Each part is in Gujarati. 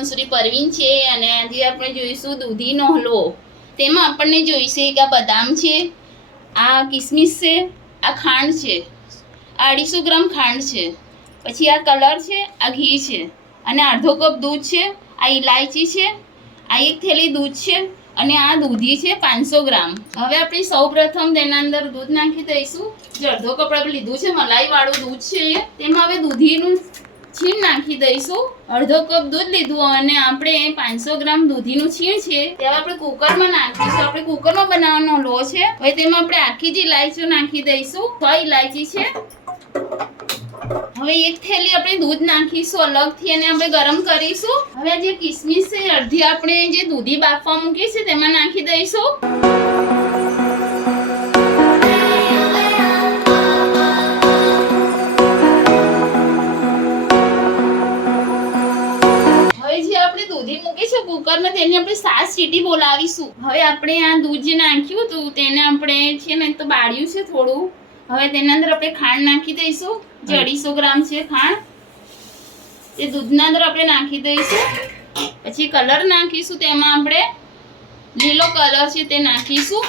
મંસૂરી પરવીન છે અને આજે આપણે જોઈશું દૂધીનો હલવો। તેમાં આપણને જોઈશે કે આ બદામ છે, આ કિસમિસ છે, આ ખાંડ છે, આ 250 ગ્રામ ખાંડ છે, પછી આ કલર છે, આ ઘી છે અને અડધો કપ દૂધ છે, આ ઇલાયચી છે, આ એક થેલી દૂધ છે અને આ દૂધી છે 500 ગ્રામ। હવે આપણે સૌપ્રથમ તેના અંદર દૂધ નાખી દઈશું। જે અડધો કપ આપણે લીધું છે મલાઈવાળું દૂધ છે તેમાં હવે દૂધીનું છીણ નાખી દઈશું। અડધો કપ દૂધ લીધું અને આપણે 500 ગ્રામ દૂધીનું છીણ છે તે આપણે કુકરમાં નાખીશું। આપણે કુકરમાં બનાવવાનો હલવો છે। હવે તેમાં આપણે આખી જ ઇલાયચીઓ નાખી દઈશું। 6 ઇલાયચી છે। હવે એક થેલી આપણે દૂધ નાખીશું અલગથી અને આપણે ગરમ કરીશું। હવે જે કિસમિસ છે અડધી આપણે જે દૂધી બાફવા મૂકી છે તેમાં નાખી દઈશું। દૂધી મૂકી છે કુકરમાં તેની આપણે 7 સીટી બોલાવીશું। હવે આપણે આ દૂધ જે નાખ્યું હતું તેને આપણે છે ને તો બાળ્યું છે થોડું। હવે તેના અંદર આપણે ખાંડ નાખી દઈશું। જે 250 ગ્રામ છે ખાંડ તે દૂધના અંદર આપણે નાખી દઈશું। પછી કલર નાખીશું, તેમાં આપણે લીલો કલર છે તે નાખીશું।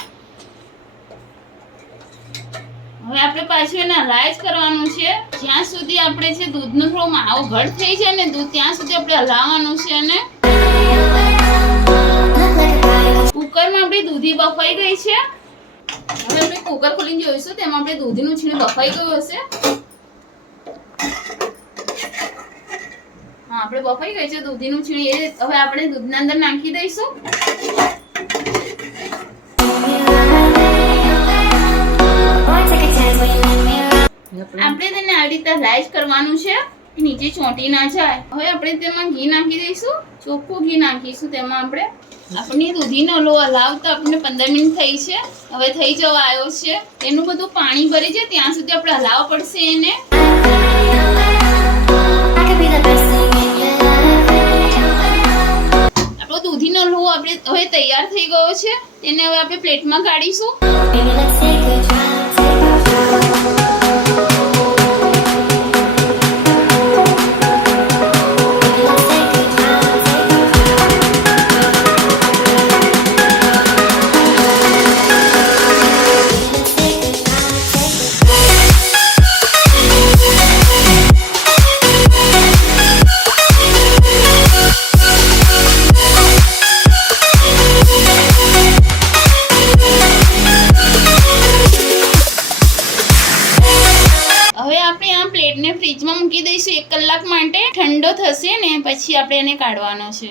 હવે આપણે પાછું એને હલાય જ કરવાનું છે જ્યાં સુધી આપણે છે દૂધનો થોડો માવો ઘટ થઈ જાય ને દૂધ ત્યાં સુધી આપણે હલાવવાનું છે। અને કુકરમાં આપણી દૂધી બફાઈ ગઈ છે। હવે આપણે કુકર ખોલીને જોઈશું તેમાં આપણે દૂધીનું છીણ બફાઈ ગયું હશે। હા, આપણે બફાઈ ગઈ છે દૂધીનું છીણ એ હવે આપણે દૂધના અંદર નાખી દઈશું। આપણે તેને આ રીતે રાઈસ કરવાનું છે નીચે ચોંટી ના જાય। હવે આપણે તેમાં ઘી નાખી દઈશું। ચોખ્ખું ઘી નાખીશું તેમાં આપણે આપણી દૂધીનો હલવો હલાવતા આપણે 15 મિનિટ થઈ છે। હવે થઈ જવા આવ્યો છે। એનું બધું પાણી ભરી જાય ત્યાં સુધી આપણે હલાવવા પડશે એને। આપણો દૂધીનો હલવો આપણે હવે તૈયાર થઈ ગયો છે। તેને હવે આપણે પ્લેટમાં કાઢીશું। પ્લેટને ફ્રીજમાં મૂકી દઈશું 1 કલાક માટે। ઠંડો થશે ને પછી આપણે એને કાઢવાનો છે।